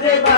ಗದೆ ಬಲ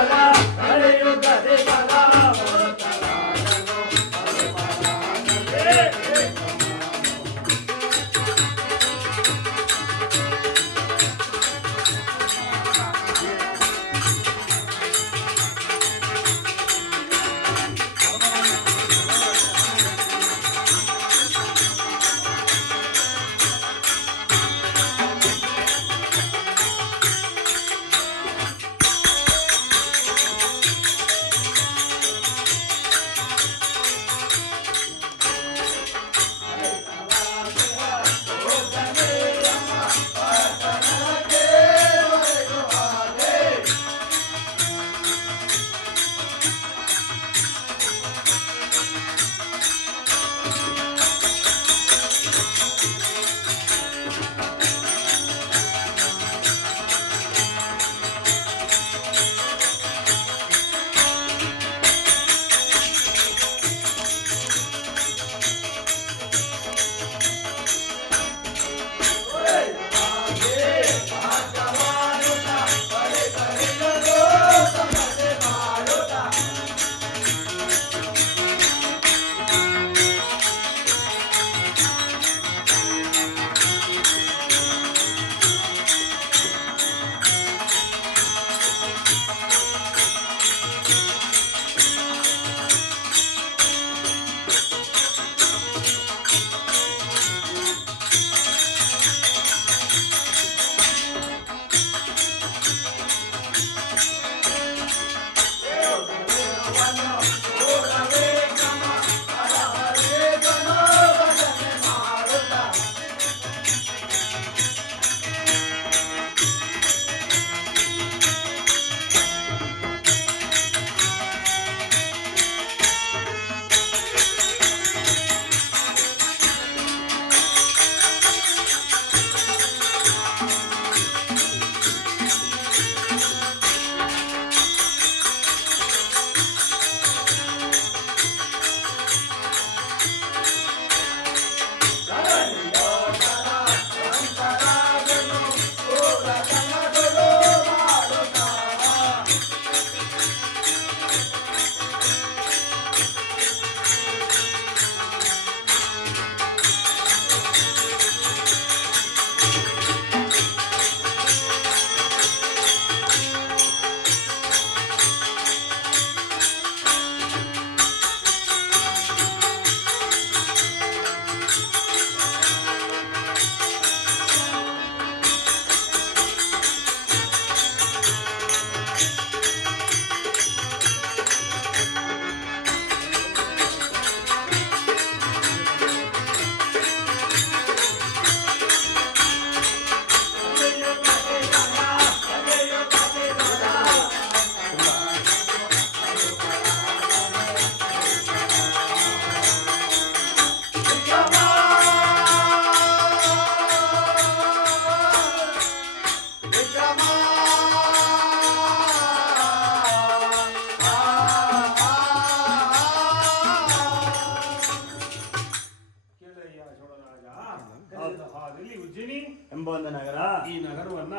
ಉಜ್ಜಿನಿ ಎಂಬ ಒಂದು ನಗರ ಈ ನಗರವನ್ನ.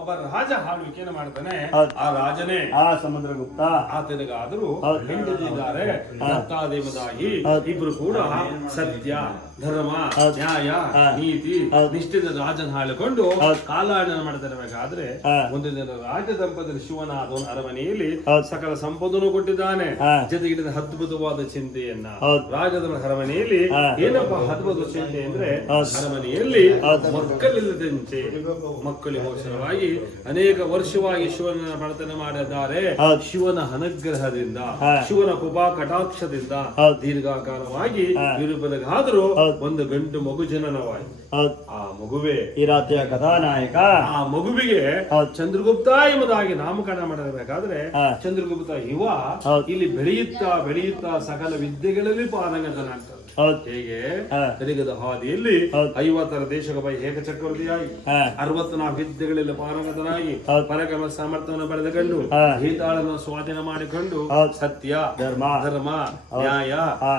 ಒಬ್ಬ ರಾಜ ಆಳ್ವಿಕೆಯನ್ನು ಮಾಡ್ತಾನೆ ಆ ರಾಜನೇ ಆ ಸಮುದ್ರಗುಪ್ತ ಆತನಿಗಾದರೂ. ಹೆಂಡತಿದ್ದಾರೆ ದತ್ತಾದೇವದಾಯಿ. ಇಬ್ರು ಕೂಡ ಸತ್ಯ ಧರ್ಮ. ನ್ಯಾಯ. ನೀತಿ. ನಿಷ್ಠಿತ ರಾಜನ ಹಾಳಿಕೊಂಡು. ಕಾಲಾಡನ ಮಾಡ್ತಿರಬೇಕಾದ್ರೆ. ಒಂದು ದಿನ ರಾಜ ದಂಪತಿ ಶಿವನಾದ ಅರಮನೆಯಲ್ಲಿ ಹೌದು. ಸಕಲ ಸಂಪದನು ಕೊಟ್ಟಿದ್ದಾನೆ ಜೊತೆಗಿಡಿದ ಜೊತೆಗೆ ಅದ್ಭುತವಾದ ಚಿಂತೆಯನ್ನ. ರಾಜದ ಅರಮನೆಯಲ್ಲಿ. ಏನಪ್ಪ ಅದ್ಭುತ ಚಿಂತೆ ಅಂದ್ರೆ. ಅರಮನೆಯಲ್ಲಿ ಮಕ್ಕಳಿಲ್ಲದಂತೆ ಮಕ್ಕಳಿಗೋಸ್ಕರವಾಗಿ ಅನೇಕ ವರ್ಷವಾಗಿ ಶಿವನ ಪ್ರಾರ್ಥನೆ ಮಾಡಿದ್ದಾರೆ. ಶಿವನ ಅನುಗ್ರಹದಿಂದ ಶಿವನ ಕುಪಾ ಕಟಾಕ್ಷದಿಂದ ದೀರ್ಘಾಕಾರವಾಗಿ. ಇರುವುದಕ್ಕಾದರೂ ಒಂದು ಗಂಡು ಮಗು ಜನನವಾಯಿತು. ಆ ಮಗುವೆ ಈ ರಾತ್ರಿಯ ಕಥಾನಾಯಕ ಆ ಮಗುವಿಗೆ. ಚಂದ್ರಗುಪ್ತ ಎಂಬುದಾಗಿ ನಾಮಕರಣ ಮಾಡಬೇಕಾದ್ರೆ. ಚಂದ್ರಗುಪ್ತ ಯುವ ಇಲ್ಲಿ ಬೆಳೆಯುತ್ತಾ ಬೆಳೆಯುತ್ತಾ ಸಕಲ ವಿದ್ಯೆಗಳಲ್ಲಿ ಪಾರಂಗತನಾಗ್ತದೆ ಹೇಗೆ. ಕಲಿಗದ ಹಾದಿಯಲ್ಲಿ ಹೌದು. ಐವತ್ತರ ದೇಶಕ ಬೈ ಏಕ ಚಕ್ರವರ್ತಿಯಾಗಿ ಅರವತ್ನಾಲ್ಕು ವಿದ್ಯೆಗಳಲ್ಲಿ ಪಾರಂಗತನಾಗಿ. ಪರಕ್ರಮ ಸಾಮರ್ಥ್ಯವನ್ನು ಪಡೆದುಕೊಂಡು ಹೀತಾಳನ್ನು ಗೀತಾಳನ್ನು ಸ್ವಾಧೀನ ಮಾಡಿಕೊಂಡು ಸತ್ಯ ಧರ್ಮ. ಧರ್ಮ ನ್ಯಾಯ.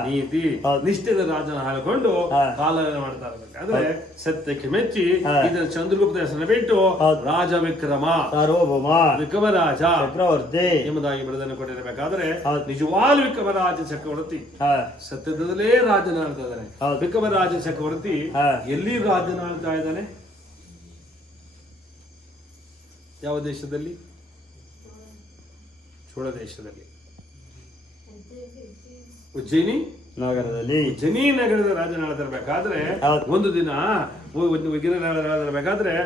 ನೀತಿ. ನಿಷ್ಠಿತ ರಾಜನ ಹಾಕೊಂಡು. ಕಾಲನ ಮಾಡ್ತಾ ಇರ್ಬೇಕಾದ್ರೆ ಸತ್ಯಕ್ಕೆ ಮೆಚ್ಚಿ ಇದನ್ನು ಚಂದ್ರಗುಪ್ತ ಹೆಸರನ್ನು ಬಿಟ್ಟು ರಾಜ ವಿಕ್ರಮ ಸಾರ್ವಭೌಮ ವಿಕ್ರಮರಾಜ ಚಕ್ರವರ್ತಿ. ಎಂಬುದಾಗಿ ಬಿಡುದನ್ನು ಕೊಟ್ಟಿರಬೇಕಾದ್ರೆ ನಿಜವಾದ ವಿಕ್ರಮರಾಜ ಚಕ್ರವರ್ತಿ. ಸತ್ಯದಲ್ಲೇ ರಾಜನಾಳ್ತಾ ಇದ್ದಾನೆ. ವಿಕ್ರಮರಾಜ ಚಕ್ರವರ್ತಿ. ಎಲ್ಲಿ ರಾಜನಾಳ್ತಾ ಇದ್ದಾನೆ? ಯಾವ ದೇಶದಲ್ಲಿ? ಚೋಳ ದೇಶದಲ್ಲಿ. ಉಜ್ಜಯಿನಿ? ನಗರದಲ್ಲಿ. ಜನಿ ನಗರದ ರಾಜನಾಳ್ತಿರ್ಬೇಕಾದ್ರೆ ತರಬೇಕಾದ್ರೆ ಒಂದು ದಿನ ಒಂದು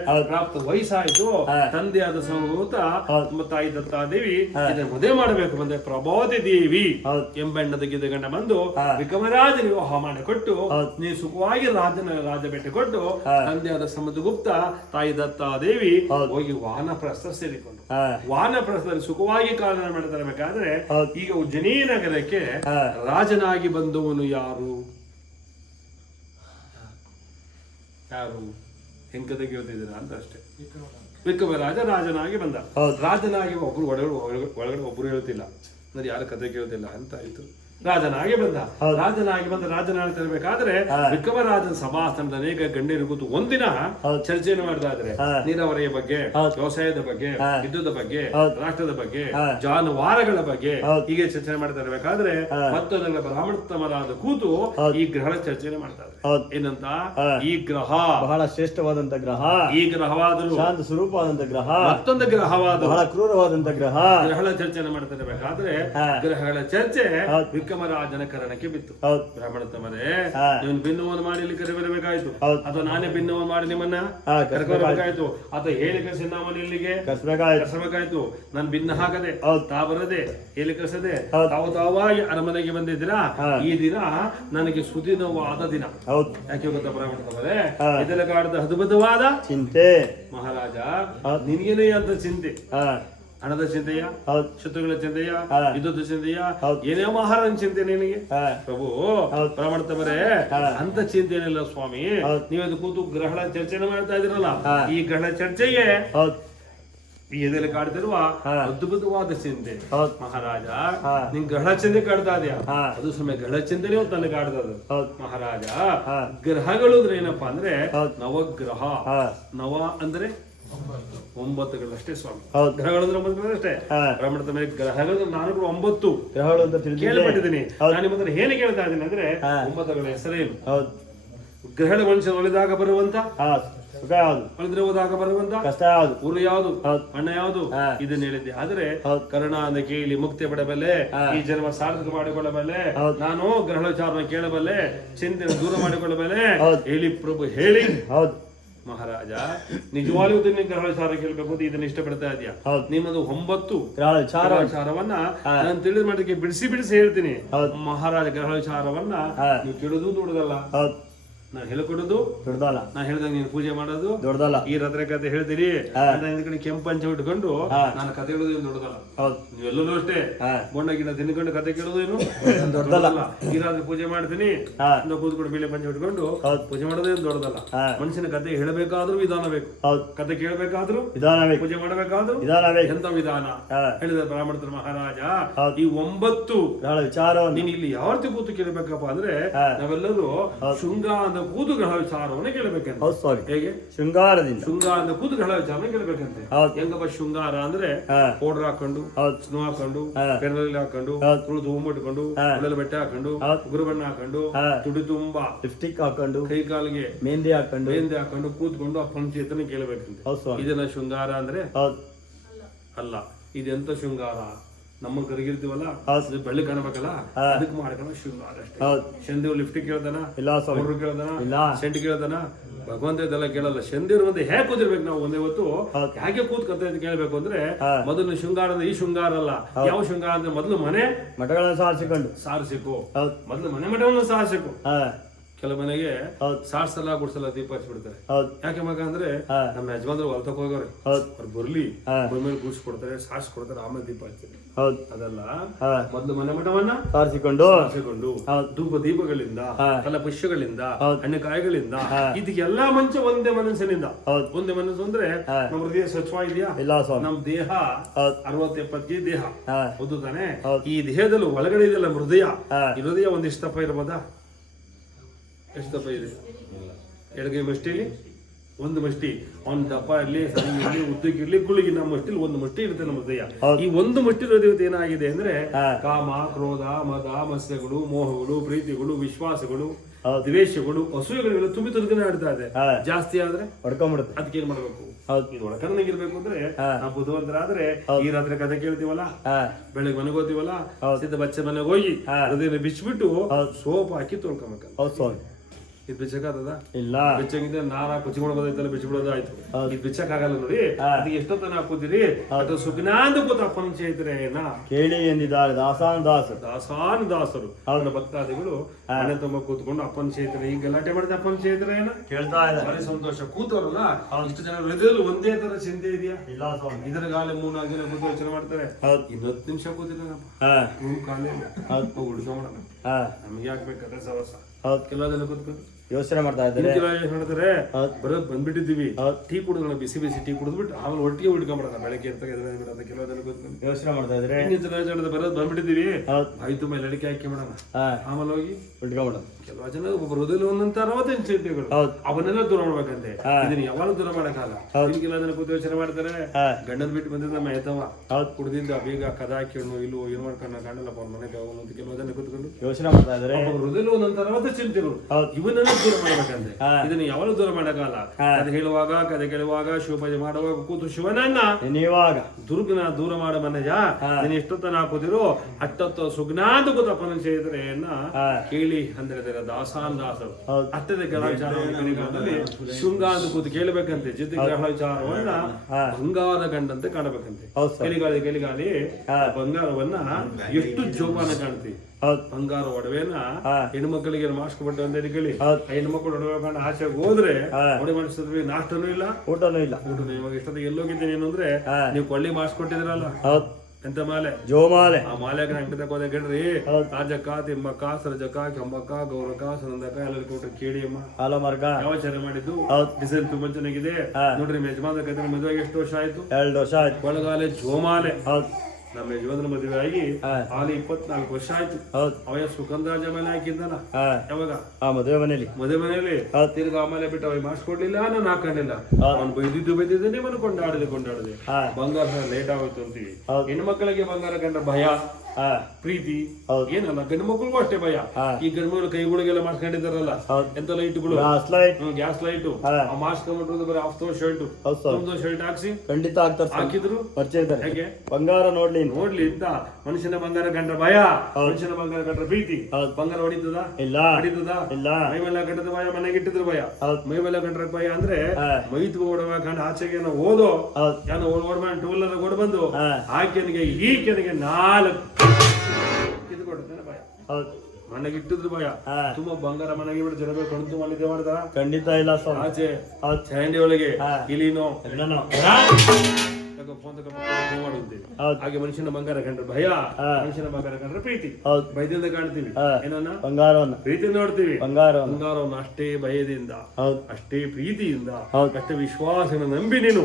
ಹೌದು. ಪ್ರಾಪ್ತ ವಯಸ್ಸಾಯ್ತು ತಂದೆ ತಂದೆಯಾದ ಸಂಭೂತ ಹೌದು. ನಮ್ಮ ತಾಯಿ ದತ್ತಾದೇವಿ. ಮದುವೆ ಮಾಡಬೇಕು ಬಂದ್ರೆ ಪ್ರಬೋಧಿ ದೇವಿ ಎಂಬಣ್ಣದ ಎಂಬೆಣ್ಣದ ಗಿದ ಗಂಡ ಬಂದು ವಿಕಮರಾಜ ವಿವಾಹ ಮಾಡಿಕೊಟ್ಟು ಕೊಟ್ಟು ನೀನು ಸುಖವಾಗಿ ರಾಜನ ರಾಜ ಬೇಟೆ ಕೊಟ್ಟು ಹಾ. ತಂದೆಯಾದ ಸಮುದ್ರಗುಪ್ತ ತಾಯಿ ದತ್ತಾದೇವಿ ಹೋಗಿ ಹೋಗಿ ವಾನಪ್ರಸ್ಥ ಸೇರಿಕೊಂಡು ವಾಹನ ವಾನಪ್ರಸ್ಥದಲ್ಲಿ ಸುಖವಾಗಿ ಕಾಲ ಮಾಡತರಬೇಕಾದ್ರೆ. ಈಗ ಉಜ್ಜನಿ ನಗರಕ್ಕೆ. ರಾಜನಾಗಿ ಬಂದವನು ಯಾರು ಯಾರು ಹೆಂಕದ ಕೇಳ್ತಿದ್ದೀರಾ ಅಂತ ಅಷ್ಟೇ. ವಿಕ್ರಮರಾಜ ರಾಜನಾಗಿ ಬಂದ. ರಾಜನಾಗಿ ಒಬ್ರು ಒಳಗಡೆ ಒಳಗಡೆ ಒಳಗಡೆ ಒಬ್ರು ಹೇಳ್ತಿಲ್ಲ ಅಂದ್ರೆ ಯಾರು ಕತೆ ಕೇಳ್ತಿಲ್ಲ ಅಂತ ಆಯ್ತು. ರಾಜನಾಗಿ ಬಂದ. ರಾಜನಾಗಿ ಬಂದ ರಾಜನಾಗಿ ತರಬೇಕಾದ್ರೆ ವಿಕ್ರಮರಾಜನ ಸಭಾಸ್ಥಾನದ ಅನೇಕ ಗಣ್ಯರು ಕೂತು ಒಂದಿನ. ಚರ್ಚೆಯನ್ನು ಹಾ. ನೀರಾವರಿಯ ಬಗ್ಗೆ. ವ್ಯವಸಾಯದ ಬಗ್ಗೆ ಯುದ್ಧದ ಬಗ್ಗೆ ರಾಷ್ಟ್ರದ ಬಗ್ಗೆ. ಜಾನುವಾರುಗಳ ಬಗ್ಗೆ. ಹೀಗೆ ಚರ್ಚೆ ಮಾಡ್ತಾ ಇರಬೇಕಾದ್ರೆ. ಮತ್ತೊಂದೆಲ್ಲ ಬ್ರಾಹ್ಮಣೋತ್ತಮರಾದ ಕೂತು ಈ ಗ್ರಹ ಚರ್ಚೆಯನ್ನು ಮಾಡ್ತಾ ಇದ್ದಾರೆ ಏನಂತ ಈ ಗ್ರಹ ಬಹಳ ಶ್ರೇಷ್ಠವಾದಂತ ಗ್ರಹ ಈ ಗ್ರಹವಾದರೂ ಶಾಂತ ಸ್ವರೂಪವಾದಂತ ಗ್ರಹ ಮತ್ತೊಂದು ಗ್ರಹವಾದ ಬಹಳ ಕ್ರೂರವಾದಂತ ಗ್ರಹ ಗ್ರಹಗಳ ಚರ್ಚೆಯನ್ನು ಮಾಡ್ತಾ ಇರಬೇಕಾದ್ರೆ ಗ್ರಹಗಳ ಚರ್ಚೆ. ವಿಕ್ರಮರಾಜನ ಕರಣಕ್ಕೆ ಬಿತ್ತು ಬ್ರಾಹ್ಮಣ ತಮರೇ. ನೀವು ಭಿನ್ನವನ್ನು ಮಾಡಿ ಇಲ್ಲಿ ಕರೆಬರಬೇಕಾಯ್ತು. ಅಥವಾ ನಾನೇ ಭಿನ್ನವನ್ನು ಮಾಡಿ ನಿಮ್ಮನ್ನ ಹಾ, ಕರ್ಕೊಳ್ಬೇಕಾಯ್ತು ಅಥವಾ ಹೇಳಿ ಕಳಿಸಿ ನಾವನ್ನು ಇಲ್ಲಿಗೆ ಕಸಬೇಕಾಯ್ತು ಕರ್ಸಬೇಕಾಯ್ತು. ನಾನು ಭಿನ್ನ ಹಾಕದೆ. ತಾ ಬರದೆ ಹೇಳಿ ಕಳಿಸದೆ. ತಾವು ತಾವಾಗಿ ಅರಮನೆಗೆ ಬಂದಿದ್ದೀರಾ. ಈ ದಿನ ನನಗೆ ಸುದಿನವಾದ ದಿನ. ಹೌದು. ಯಾಕೆ ಗೊತ್ತಾ ಬ್ರಾಹ್ಮಣ ತಮರೇ ಇದೆಲ್ಲ ಕಾಡದ ಅದ್ಭುತವಾದ ಚಿಂತೆ. ಮಹಾರಾಜ ನಿನ್ಗೇನೇ ಅಂತ ಚಿಂತೆ. ಹಣದ ಚಿಂತೆಯ ಶತ್ರುಗಳ ಚಿಂತೆಯ. ವಿದ್ಯುತ್ ಚಿಂತೆಯ. ಏನೇ ಆಹಾರದ ಚಿಂತೆ ನಿನಗೆ ಪ್ರಭು ಪ್ರಮಾಣತವರೇ. ಅಂತ ಚಿಂತೆ ಏನಿಲ್ಲ ಸ್ವಾಮಿ ನೀವು ನೀವದು ಕೂತು ಗ್ರಹಣ ಚರ್ಚೆನ ಮಾಡ್ತಾ ಇದ್ದೀರಲ್ಲ ಹಾ. ಈ ಗ್ರಹಣ ಈ ಎದೆಯಲ್ಲಿ ಕಾಡ್ತಿರುವ. ಅದ್ಭುತವಾದ ಚಿಂತೆ ಮಹಾರಾಜ. ನಿನ್ ಗ್ರಹ ಚಿಂತೆ ಕಾಡ್ತಾ ಇದೆಯಾ. ಅದು ಸಮಯ ಗ್ರಹ ಚಿಂತನೆ ತನ್ನ ಕಾಡ್ತದ ಹೌದು ಮಹಾರಾಜ. ಗ್ರಹಗಳು ಅಂದ್ರೆ ಏನಪ್ಪಾ ಅಂದ್ರೆ. ನವಗ್ರಹ ನವ ಅಂದ್ರೆ ಒಂಬತ್ತುಗಳಷ್ಟೇ ಸ್ವಾಮಿ. ಗ್ರಹಗಳಂದ್ರೆ ಗ್ರಹಗಳು ಅಂದ್ರೆ ಒಂಬತ್ತುಗಳಷ್ಟೇ. ಹಾ. ಬ್ರಾಹ್ಮಣದ ಮೇಲೆ ಗ್ರಹಗಳು ನಾನು ಕೂಡ ಒಂಬತ್ತು. ಗ್ರಹಗಳು ಅಂತ ಕೇಳ್ಪಟ್ಟಿದ್ದೀನಿ. ನಾನು ನಿಮ್ಮ ಹತ್ರ ಏನು ಕೇಳ್ತಾ ಇದ್ದೀನಿ ಅಂದ್ರೆ. ಒಂಬತ್ತುಗಳ ಹೆಸರೇನು ಹೌದು. ಗ್ರಹಣ ಮನುಷ್ಯ ಒಲಿದಾಗ ಬರುವಂತ? ಸುಖ ಯಾವುದು? ಒಲಿದ್ರೆ ಹೋದಾಗ ಬರುವಂತ? ಕಷ್ಟ ಯಾವುದು? ಊರು ಯಾವುದು? ಅಣ್ಣ ಯಾವುದು. ಇದನ್ನ ಹೇಳಿದ್ದೆ. ಆದ್ರೆ. ಕರ್ಣ ಅಂದ ಕೇಳಿ ಮುಕ್ತಿ ಪಡಬಲ್ಲೆ. ಈ ಜನ್ಮ ಸಾರ್ಥಕ ಮಾಡಿಕೊಳ್ಳಬಲ್ಲೆ. ನಾನು ಗ್ರಹಣೋಚಾರನ ಕೇಳಬಲ್ಲೆ ಚಿಂತನೆ ದೂರ ಮಾಡಿಕೊಳ್ಳಬಲ್ಲೆ. ಹೇಳಿ ಪ್ರಭು ಹೇಳಿ. ಹೌದು. ಮಹಾರಾಜ ನಿಜವಾಗ್ಲೂ ನೀನು ಚಾರ ಕೇಳಬೇಕು ಅಂತ ಇದನ್ನ ಇಷ್ಟಪಡ್ತಾ ಇದೆಯಾ ನಿಮ್ಮದು ಒಂಬತ್ತು ಗ್ರಹಚಾರವನ್ನ ನಾನು ತಿಳಿದ ಮಟ್ಟಿಗೆ ಬಿಡಿಸಿ ಬಿಡಿಸಿ ಹೇಳ್ತೀನಿ. ಮಹಾರಾಜ ಗ್ರಹಚಾರವನ್ನ. ನೀವು ತಿಳಿದು ದೊಡ್ಡದಲ್ಲ ನಾನು ಹೇಳ್ಕೊಡೋದು. ದೊಡ್ಡದಲ್ಲ ನಾ ಹೇಳ್ದಾಗ ನೀನು ಪೂಜೆ ಮಾಡೋದು. ದೊಡ್ಡದಲ್ಲ ಈ ರಾತ್ರಿ ಕತೆ ಹೇಳ್ತೀರಿ ಕಡೆ ಕೆಂಪು ಅಂಚೆ ಉಟ್ಕೊಂಡು. ನಾನು ಕತೆ ಹೇಳೋದು ಏನು ದೊಡ್ಡದಲ್ಲ ಹೌದು. ನೀವೆಲ್ಲರೂ ಅಷ್ಟೇ. ಬೊಂಡ ಗಿಡ ತಿನ್ಕೊಂಡು ಕತೆ ಕೇಳೋದು ಏನು ದೊಡ್ಡದಲ್ಲ. ಈ ರಾತ್ರಿ ಪೂಜೆ ಮಾಡ್ತೀನಿ. ಕೂತ್ಕೊಂಡು ಬಿಳಿ ಪಂಚ ಉಟ್ಕೊಂಡು ಹೌದು. ಪೂಜೆ ಏನು ದೊಡ್ಡದಲ್ಲ ಮನುಷ್ಯನ ಕತೆ ಹೇಳಬೇಕಾದ್ರೂ ವಿಧಾನ ಬೇಕು. ಹೌದು. ಕತೆ ಕೇಳಬೇಕಾದ್ರೂ ವಿಧಾನ ಬೇಕು. ಪೂಜೆ ಮಾಡಬೇಕಾದ್ರೂ ವಿಧಾನ ಬೇಕು. ಎಂತ ವಿಧಾನ? ಹೇಳಿದ ಬ್ರಾಹ್ಮಣರ ಮಹಾರಾಜ. ಈ ಒಂಬತ್ತು ವಿಚಾರ ನೀನು ಇಲ್ಲಿ ಯಾವ ರೀತಿ ಕೂತು ಕೇಳಬೇಕಪ್ಪ ಅಂದ್ರೆ. ನಾವೆಲ್ಲರೂ. ಶೃಂಗ ಅಂತ ಕೂತು ಗ್ರಹ ವಿಚಾರವನ್ನ ಕೇಳಬೇಕಂತ. ಹೌದು ಸ್ವಾಮಿ. ಹೇಗೆ? ಶೃಂಗಾರದಿಂದ. ಶೃಂಗಾರ ಅಂದ್ರೆ ಕೂತು ಗ್ರಹ ವಿಚಾರವನ್ನ ಕೇಳಬೇಕಂತೆ. ಹೌದು. ಹೆಂಗಪ್ಪ ಶೃಂಗಾರ ಅಂದ್ರೆ ಪೌಡರ್ ಹಾಕೊಂಡು ಹೌದು. ಸ್ನೋ ಹಾಕೊಂಡು ಹಾ. ಪೆನ್ನಲ್ಲಿ ಹಾಕೊಂಡು. ತುಳಿದು ಹೂ ಮುಟ್ಕೊಂಡು ಹಾ. ಒಳ್ಳೆಲ್ಲ ಬಟ್ಟೆ ಹಾಕೊಂಡು. ಗುರುಬಣ್ಣ ಹಾಕೊಂಡು. ತುಡಿ ತುಂಬಾ ಲಿಪ್ಸ್ಟಿಕ್ ಹಾಕೊಂಡು ಕೈ ಕಾಲಿಗೆ ಮೆಹಂದಿ ಹಾಕೊಂಡು ಮೆಹಂದಿ ಹಾಕೊಂಡು ಕೂತ್ಕೊಂಡು ಆ ಪಂಚೇತನ ಕೇಳಬೇಕಂತೆ. ಹೌದು ಸ್ವಾಮಿ. ಇದನ್ನ ಶೃಂಗಾರ ಅಂದ್ರೆ ಹೌದು. ಅಲ್ಲ ಇದೆಂತ ಶೃಂಗಾರ? ನಮ್ಮ ಕರಗಿರ್ತೀವಲ್ಲ. ಅದು ಬೆಳ್ಳಿ ಕಾಣಬೇಕಲ್ಲ. ಅದಕ್ಕೆ ಮಾಡ್ಕೊಂಡು ಶೃಂಗಾರ ಅಷ್ಟೇ ಶಂದೇವ್ ಲಿಫ್ಟ್ ಕೇಳ್ತಾನ ಇಲ್ಲ ಪೌಡ್ರ್ ಕೇಳ್ತಾನ ಇಲ್ಲ. ಸೆಂಟ್ ಕೇಳ್ತಾನ ಭಗವಂತ ಇದೆಲ್ಲ ಕೇಳಲ್ಲ. ಶಂದಿರ್ ಮುಂದೆ ಹೇಗೆ ಕೂತಿರ್ಬೇಕು ನಾವು ಒಂದೇ ಹೊತ್ತು. ಹೇಗೆ ಕೂತ್ ಕತೆ ಅಂತ ಕೇಳ್ಬೇಕು ಅಂದ್ರೆ. ಮೊದಲು ಶೃಂಗಾರ ಅಂದ್ರೆ ಈ ಶೃಂಗಾರ ಅಲ್ಲ. ಯಾವ ಶೃಂಗಾರ ಅಂದ್ರೆ ಮೊದಲು ಮನೆ ಮಠಗಳನ್ನ ಸಾರಿಸಿಕೊಂಡು. ಸಾರಿಸಿಕೊ. ಮೊದಲು ಮನೆ ಮಠವನ್ನು ಸಾರಿಸಿಕೊ. ಕೆಲವು ಮನೆಗೆ ಸಾರ್ ಸಾರ್ಸಲ್ಲ ಗುಡ್ಸಲ್ಲ ದೀಪ ಹಚ್ಚಿಬಿಡ್ತಾರೆ. ಹೌದು. ಯಾಕೆ ಮಗ ಅಂದ್ರೆ ನಮ್ಮ ಯಜಮಾನ್ರು ಹೊಲ್ತಕ್ ಹೋಗೋರೆ. ಹೌದು. ಅವ್ರು ಬರ್ಲಿ ಮೇಲೆ ಗುಡ್ಸ್ ಕೊಡ್ತಾರೆ ಸಾರ್ಸ್ ಕೊಡ್ತಾರೆ ಆಮೇಲೆ ದೀಪ ಹಚ್ತಾರೆ ಹೌದು. ಅದಲ್ಲ ಮೊದಲು ಮನೆ ಮಠವನ್ನ ಸಾರಿಸಿಕೊಂಡು. ಸಾರಿಸಿಕೊಂಡು ಧೂಪ ದೀಪಗಳಿಂದ ಕೆಲ ಪುಷ್ಯಗಳಿಂದ. ಹಣ್ಣುಕಾಯಿಗಳಿಂದ. ಇದಕ್ಕೆಲ್ಲಾ ಮುಂಚೆ ಒಂದೇ ಮನಸ್ಸಿನಿಂದ. ಹೌದು. ಒಂದೇ ಮನಸ್ಸು ಅಂದ್ರೆ. ನಮ್ಮ ಹೃದಯ ಸ್ವಚ್ಛವಾಗಿದೆಯಾ ಇಲ್ಲ ಸ್ವಾಮಿ. ನಮ್ ದೇಹ ಅರವತ್ ಎಪ್ಪತ್ ಕೆ ದೇಹ ಹೌದು ತಾನೆ? ಈ ದೇಹದಲ್ಲಿ ಒಳಗಡೆ ಇದೆಯಲ್ಲ ಹೃದಯ. ಈ ಹೃದಯ ಒಂದಿಷ್ಟು ದಪ್ಪ ಇರ್ಬೋದಾ? ಎಷ್ಟು ದಪ್ಪ ಇದೆ? ಎಡಗೈ ಮಷ್ಟಿಲಿ ಒಂದು ಮಷ್ಟಿ. ಅವ್ನ ದಪ್ಪ ಇರ್ಲಿ ಸರಿ ಇರ್ಲಿ ಉದ್ದಕ್ಕಿರ್ಲಿ ಗುಳಿಗೆ ನಮ್ಮ ಮಷ್ಟಿಲಿ ಒಂದು ಮಷ್ಟಿ ಇರುತ್ತೆ ನಮ್ಮ ಹೃದಯ ಈ ಒಂದು ಮಷ್ಟಿ ಹೃದಯದ ಏನಾಗಿದೆ ಅಂದ್ರೆ. ಕಾಮ ಕ್ರೋಧ ಮದ ಮತ್ಸ್ಯಗಳು ಮೋಹಗಳು ಪ್ರೀತಿಗಳು ವಿಶ್ವಾಸಗಳು. ದ್ವೇಷಗಳು ಅಸೂಯೆಗಳೆಲ್ಲ ತುಂಬಿ ತುರುಕನೆ ಆಡ್ತಾ ಇದೆ. ಜಾಸ್ತಿ ಆದ್ರೆ ಹೊಡ್ಕೊಂಬಿಡುತ್ತೆ. ಅದಕ್ಕೆ ಏನ್ ಮಾಡ್ಬೇಕು? ಹೌದು. ಇದು ಒಳಕನ್ನಂಗಿರ್ಬೇಕು ಅಂದ್ರೆ. ನಾವು ಬುದ್ಧಿವಂತರಾದ್ರೆ ಈ ರಾತ್ರಿ ಕತೆ ಕೇಳ್ತೀವಲ್ಲ? ಬೆಳಗ್ಗೆ ಮನೆಗೆ ಹೋಗ್ತೀವಲ್ಲ? ಸಿದ್ಧ ಬಚ್ಚೆ ಮನೆಗೆ ಹೋಗಿ ಹೃದಯ ಹೃದಯನ ಬಿಚ್ಚಿಬಿಟ್ಟು. ಸೋಪ್ ಹಾಕಿ ತೊಳ್ಕೊಬೇಕು ಇದು ಬಿಚ್ಚಕ್ಕಾಗದ ಇಲ್ಲ. ಬೆಚ್ಚಂಗಿದ್ರೆ ನಾರ ಕುಚ್ಕೊಂಡು ಬದೈತಲ್ಲ ಬಿಚ್ಚಿಬಿಡೋದು ಆಯ್ತು. ಇದು ಬಿಚ್ಚಕ್ಕಾಗಲ್ಲ ನೋಡಿ ಹಾ. ಎಷ್ಟೊತ್ತ ಹಾಕುತ್ತೀರಿ ಅದು ಸುಜ್ಞಾನ ಅಪ್ಪನ ಏನ ಕೇಳಿ ಎಂದಿದ್ದಾರೆ ದಾಸಾನ್ ದಾಸರು. ದಾಸಾನ್ ದಾಸರು. ಅವನ ಭಕ್ತಾದಿಗಳು ಮನೆ ತುಂಬ ಕೂತ್ಕೊಂಡು ಅಪ್ಪನ ಚೈತ್ರ ಈಗ ಗಲಾಟೆ ಮಾಡಿದ ಅಪ್ಪನ ಚೈತ್ರೇನ ಕೇಳ್ತಾ ಇದ್ದಾರೆ. ಭಾರಿ ಸಂತೋಷ. ಕೂತವ್ರಲ್ಲ? ಇಷ್ಟು ಜನ ಹೃದಯದಲ್ಲಿ ಒಂದೇ ತರ ಚಿಂತೆ ಇದೆಯಾ? ಇಲ್ಲ ಸ್ವಾಮಿ. ಇದರ ಗಾಲ ಮೂರು ನಾಲ್ಕು ಜನ ಕೂತು ಯೋಚನೆ ಮಾಡ್ತಾರೆ. ಇನ್ನು ಹತ್ತು ನಿಮಿಷ ಕೂತಿಲ್ಲಪ್ಪ ಹಾ. ರೂಮ್ ಖಾಲಿ ಹೌದು. ಹೋಗಿ ಉಳ್ಸ್ಕೊಂಬಿಡೋಣ ಹಾ. ನಮ್ಗೆ ಯಾಕೆ ಬೇಕಾದ್ರೆ ಸವಸ ಹೌದು. ಕೆಲವು ಜನ ಕೂತ್ಕೊಂಡು. ಯೋಚನೆ ಮಾಡ್ತಾ ಇದ್ದಾರೆ. ಹೌದು. ಬರೋದ್ ಬಂದ್ಬಿಟ್ಟಿದ್ದೀವಿ. ಟೀ ಕುಡಿದ್ರಲ್ಲ ಬಿಸಿ ಬಿಸಿ ಟೀ ಕುಡಿದ್ಬಿಟ್ಟು ಆಮೇಲೆ ಒಟ್ಟಿಗೆ ಉಳ್ಕೊಂಬಿಡೋಣ ಬೆಳಗ್ಗೆ ಅಂತ ಕೆಲವು ಯೋಚನೆ ಮಾಡ್ತಾ ಇದ್ರೆ ಜನ ಬರೋದ್ ಬಂದ್ಬಿಟ್ಟಿದ್ದೀವಿ. ಆಯ್ತು ಮೇಲೆ ಅಡಿಕೆ ಹಾಕಿ ಮಾಡೋಣ ಆಮೇಲೆ ಹೋಗಿ ಉಳ್ಕೊಂಬಿಡೋದು ಕೆಲವು ಜನ ಹೃದಯದಲ್ಲಿ ಒಂದೊಂದು ಅರವತ್ತೆಂಟು ಚಿಂತೆಗಳು ಅವನ್ನೆಲ್ಲ ದೂರ ಮಾಡ್ಬೇಕಂತೆ. ಇದನ್ನ ಯಾವಾಗ ದೂರ ಮಾಡಕ್ಕಾಗಲ್ಲ. ಕೆಲವು ಜನ ಕೂತು ಯೋಚನೆ ಮಾಡ್ತಾರೆ ಗಂಡದ್ ಗಂಡನ ಬಿಟ್ಟು ಬಂದಿದ್ದ ನಮ್ಮ ಹೌದು. ಕುಡ್ದಿದ್ದ ಬೇಗ ಕದ ಹಾಕಿಣ್ಣು ಇಲ್ಲೋ ಏನ್ ಮಾಡ್ಕೊಂಡ ಗಂಡಲ್ಲ ಅವ್ರ ಮನೆಗೆ ಕೆಲವು ಜನ ಕೂತ್ಕೊಂಡು. ಯೋಚನೆ ಮಾಡ್ತಾ ಇದ್ದಾರೆ. ಹೃದಯ ಒಂದಂತ ಒಂದೊಂದು ಅರವತ್ತು ಚಿಂತೆಗಳು ಇವನ್ನೆಲ್ಲ ದೂರ ಇದನ್ನ ಯಾವಾಗ ದೂರ ಮಾಡಕ್ಕಾಗಲ್ಲ. ಅದ ಹೇಳುವಾಗ ಕದೆ ಕೇಳುವಾಗ ಶಿವಪೂಜೆ ಮಾಡುವಾಗ ಕೂತು ಶಿವನನ್ನ ನೀವಾಗ ದುರ್ಗನ ದೂರ ಮಾಡ ಮನಜ. ನೀನ್ ಎಷ್ಟೊತ್ತನ ಹಾಕೋದಿರೋ ಅಷ್ಟೊತ್ತು ಸುಗ್ನಾದ ಗೊತ್ತಪ್ಪನ ಚೇತರೆಯನ್ನ ಹಾ. ಕೇಳಿ ಅಂದ್ರೆ ದಾಸಾನ್ ದಾಸರು. ಅಟ್ಟದ ಗ್ರಹಚಾರದಲ್ಲಿ ಶೃಂಗಾದ ಅಂತ ಕೂತು ಕೇಳಬೇಕಂತೆ. ಜೊತೆ ಗ್ರಹಚಾರವನ್ನ ಬಂಗಾರ ಗಂಡಂತೆ ಕಾಣಬೇಕಂತೆ. ಕೆಲಿಗಾಲಿ ಕೆಲಿಗಾಲಿ. ಬಂಗಾರವನ್ನ ಎಷ್ಟು ಜೋಪಾನ ಕಾಣ್ತೀವಿ ಬಂಗಾರ ಒಡವೆನ. ಹೆಣ್ಮಕ್ಳಿಗೆ ಮಾಸ್ಕೊಬಿಟ್ಟು ಅಂತ ಹೇಳಿ ಹೆಣ್ಮಕ್ಳು ಒಡವೆ ಬಣ್ಣ ಆಚೆಗೆ ಹೋದ್ರೆ ಒಡೆ ಮಾಡಿಸಿದ್ವಿ ನಾಷ್ಟನೂ ಇಲ್ಲ. ಊಟನೂ ಇಲ್ಲ. ಊಟನೂ ಇವಾಗ ಎಷ್ಟೊತ್ತಿಗೆ ಎಲ್ಲೋಗಿದ್ದೀನಿ ಏನು ಅಂದ್ರೆ ನೀವು ಕೊಳ್ಳಿ ಮಾಡಿಸ್ಕೊಟ್ಟಿದ್ರಲ್ಲ ಎಂತ ಮಾಲೆ? ಜೋ ಮಾಲೆ. ಆ ಮಾಲೆ ಅಂಗಡಿ ತಗೋದೆ ಕೇಳ್ರಿ ರಾಜಕ್ಕ ತಿಮ್ಮಕ್ಕ ಸರಜಕ್ಕ ಕೆಂಬಕ್ಕ ಗೌರಕ್ಕ ಸುನಂದಕ್ಕ ಎಲ್ಲರೂ ಕೊಟ್ಟು ಕೇಳಿಯಮ್ಮ ಹಾಲ ಮಾರ್ಗ. ಯಾವ ಚರ ಮಾಡಿದ್ದು? ಡಿಸೈನ್ ತುಂಬಾ ಚೆನ್ನಾಗಿದೆ. ನೋಡ್ರಿ ಯಜಮಾನ ಕತೆ ಮದುವೆಗೆ ಎಷ್ಟು ವರ್ಷ ಆಯ್ತು? ಎರಡು ವರ್ಷ ಆಯ್ತು. ಒಳಗಾಲೆ ಜೋಮಾಲೆ ಹೌದು. ನಮ್ಮ ಯಜಮಾನ ಮದುವೆ ಆಗಿ ಹಾಲಿ ಇಪ್ಪತ್ನಾಲ್ಕು ವರ್ಷ ಆಯ್ತು. ಅವ ಅವಯ ಸುಗಂಧರಾಜ ಮನೆ ಹಾಕಿದ್ದಲ್ಲ ಹಾ. ಯಾವಾಗ? ಆ ಮದುವೆ ಮನೆಯಲ್ಲಿ. ಮದುವೆ ಮನೆಯಲ್ಲಿ? ತಿರ್ಗ ಆಮೇಲೆ ಬಿಟ್ಟು ಅವ ಮಾಡಿಸ್ಕೊಡ್ಲಿಲ್ಲ ನಾನು ಹಾಕೊಂಡಿಲ್ಲ ಹೌದು. ಅವ್ನು ಬೈದಿದ್ದು ಬೈದಿದ್ದೇನೆ ಮನೆ ಕೊಂಡಾಡದೆ ಕೊಂಡಾಡದೆ. ಬಂಗಾರ ಲೇಟ್ ಆಗುತ್ತೆ ಅಂತೀವಿ. ಹೆಣ್ಮಕ್ಳಿಗೆ ಬಂಗಾರ ಕಂಡ್ರೆ ಭಯ. ಪ್ರೀತಿ. ಏನಲ್ಲ ಗಂಡು ಮಕ್ಕಳಿಗೂ ಅಷ್ಟೇ ಭಯ. ಈ ಗಂಡು ಮಕ್ಕಳು ಕೈಗಳಿಗೆಲ್ಲ ಮಾಡ್ಕೊಂಡಿದ್ದಾರಲ್ಲ ಎಂತ ಲೈಟ್ಗಳು ಗ್ಯಾಸ್ ಲೈಟ್ ಆ ಮಾಸ್ಕ್ ಬರೀ ಆಫ್ ಶರ್ಟ್ ಹೌದು ಒಂದು ಶರ್ಟ್ ಹಾಕ್ಸಿ. ಖಂಡಿತ ಹಾಕ್ತಾರೆ ಹಾಕಿದ್ರು? ಪರಿಚಯ ಬಂಗಾರ ನೋಡ್ಲಿ. ನೋಡ್ಲಿ ಅಂತ ಮನುಷ್ಯನ ಬಂಗಾರ ಕಂಡ್ರ ಭಯ ಮನುಷ್ಯನ ಬಂಗಾರ ಕಂಡ್ರ ಪ್ರೀತಿ ಬಂಗಾರ ಹೊಡಿತದ? ಇಲ್ಲ. ಹೊಡಿತದ? ಇಲ್ಲ. ಮೈ ಮೇಲೆ ಭಯ ಮನೆಗೆ ಇಟ್ಟಿದ್ರು ಭಯ. ಮೈ ಮೇಲೆ ಕಂಡ್ರೆ ಭಯ ಅಂದ್ರೆ ಮೈತ್ ಆಚೆಗೆನ ಆಚೆಗೆ ಏನೋ ಓದೋ ಏನೋ ಓಡ್ ಓಡ್ಬಂದು ಟೂ ವೀಲರ್ ಕೊಡ್ ಬಂದು ಆಕೆನಿಗೆ ಈ ಕೆನಿಗೆ ನಾಲ್ಕು ಭಯ ಹೌದು ಮನೆಗೆ ಇಟ್ಟಿದ್ರು ಭಯ. ಹಾ. ತುಂಬಾ ಬಂಗಾರ ಮನೆಗೆ ಬಿಟ್ಟು ಜನಗಳು ಕಣ್ತು ಮಾಡಿದ್ದೆ ಮಾಡ್ತಾರ. ಖಂಡಿತ ಇಲ್ಲ ಸ್ವಾಮಿ. ಆಚೆ ಹೌದು. ಚರಂಡಿ ಒಳಗೆ ಹಾ. ಇಲಿನೋ ಎಲ್ಲನೂ. ಹಾಗೆ ಮನುಷ್ಯನ ಬಂಗಾರ ಕಂಡ್ರೆ ಭಯ. ಮನುಷ್ಯನ ಬಂಗಾರ ಕಂಡ್ರೆ ಪ್ರೀತಿ. ಹೌದು. ಭಯದಿಂದ ಕಾಣ್ತೀವಿ. ಏನನ್ನ? ಬಂಗಾರವನ್ನ. ಪ್ರೀತಿ ನೋಡ್ತೀವಿ. ಬಂಗಾರವನ್ನ. ಬಂಗಾರವನ್ನು ಅಷ್ಟೇ ಭಯದಿಂದ ಅಷ್ಟೇ ಪ್ರೀತಿಯಿಂದ ಅಷ್ಟೇ ವಿಶ್ವಾಸನ ನಂಬಿ ನೀನು.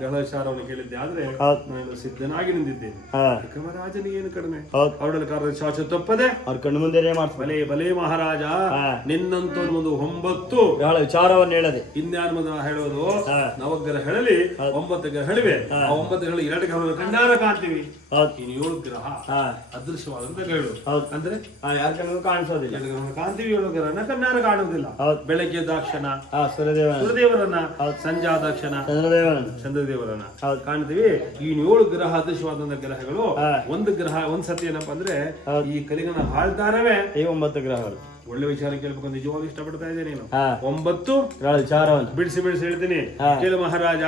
ಗಣೇಶಾರವನ್ನು ಕೇಳಿದ್ದೆ ಆದ್ರೆ ನಾನು ಸಿದ್ಧನಾಗಿ ನಿಂತಿದ್ದೇನೆ. ಹಾ. ರಾಜನಿಗೆ ಏನು ಕಡಿಮೆ? ಹೌದು. ಕಾರಣ ಶಾಸ ತಪ್ಪದೆ. ಅವ್ರ ಕಣ್ಣು ಮುಂದೆ ಮಾಡ್ತಾರೆ ಬಲೆ ಬಲೆ ಮಹಾರಾಜ. ನಿನ್ನಂತ ಒಂದು ಒಂಬತ್ತು. ಬಹಳ ವಿಚಾರವನ್ನು ಹೇಳದೆ. ಇನ್ಯಾರ ಹೇಳೋದು? ನವಗ್ರಹ ಹೇಳಲಿ ಒಂಬತ್ತು ಗ್ರಹಗಳಿವೆ. ಹಾ. ಆ ಒಂಬತ್ತು ಗ್ರಹ ಎರಡು ಗ್ರಹಗಳು ಕಂಡಾರ ಕಾಣ್ತೀವಿ. ಹೌದು. ಇನ್ನು ಏಳು ಗ್ರಹ ಹಾ. ಅದೃಶ್ಯವಾದಂತ ಗ್ರಹಗಳು ಹೌದು. ಅಂದ್ರೆ ಹಾ ಯಾರ ಕಣ್ಣು ಕಾಣಿಸೋದಿಲ್ಲ. ಎರಡು ಕಾಣ್ತೀವಿ ಏಳು ಗ್ರಹನ ಕಣ್ಣಾರ ಕಾಣುವುದಿಲ್ಲ. ಹೌದು. ಬೆಳಗ್ಗೆ ದಾಕ್ಷಣ ಹಾ ಸೂರ್ಯದೇವನ ಸೂರ್ಯದೇವರನ್ನ. ಸಂಜಾ ದಾಕ್ಷಣ ಚಂದ್ರದೇವನನ್ನು ಚಂದ್ರದೇವರನ್ನ ಹೌದು. ಕಾಣ್ತೀವಿ. ಈ ಏಳು ಗ್ರಹ ಅದೃಶ್ಯವಾದಂತ ಗ್ರಹಗಳು. ಒಂದು ಗ್ರಹ ಒಂದ್ ಸತಿ ಏನಪ್ಪಾ ಅಂದ್ರೆ. ಈ ಕಲಿಗನ ಹಾಳ್ತಾರವೇ ಈ ಒಂಬತ್ತು ಗ್ರಹಗಳು. ಒಳ್ಳೆ ವಿಚಾರ ಕೇಳಬೇಕು ನಿಜವಾಗಿ ಇಷ್ಟಪಡ್ತಾ ಇದ್ದೇನೆ ಒಂಬತ್ತು ಬಿಡಿಸಿ ಬಿಡಿಸಿ ಹೇಳ್ತೀನಿ. ಕೇಳ ಮಹಾರಾಜ.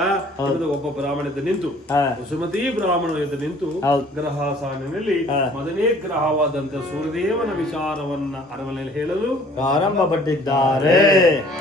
ಒಬ್ಬ ಬ್ರಾಹ್ಮಣ ಎದ್ದು ನಿಂತು. ಹಾ. ವಸುಮತಿ ಬ್ರಾಹ್ಮಣ ಎದ್ದು ನಿಂತು ಗ್ರಹ ಸಾಲಿನಲ್ಲಿ ಮೊದಲೇ ಮೊದಲನೇ ಗ್ರಹವಾದಂತ ಸೂರ್ಯದೇವನ ವಿಚಾರವನ್ನ ಅರಮನೆಯಲ್ಲಿ ಹೇಳಲು ಪ್ರಾರಂಭ ಪಟ್ಟಿದ್ದಾರೆ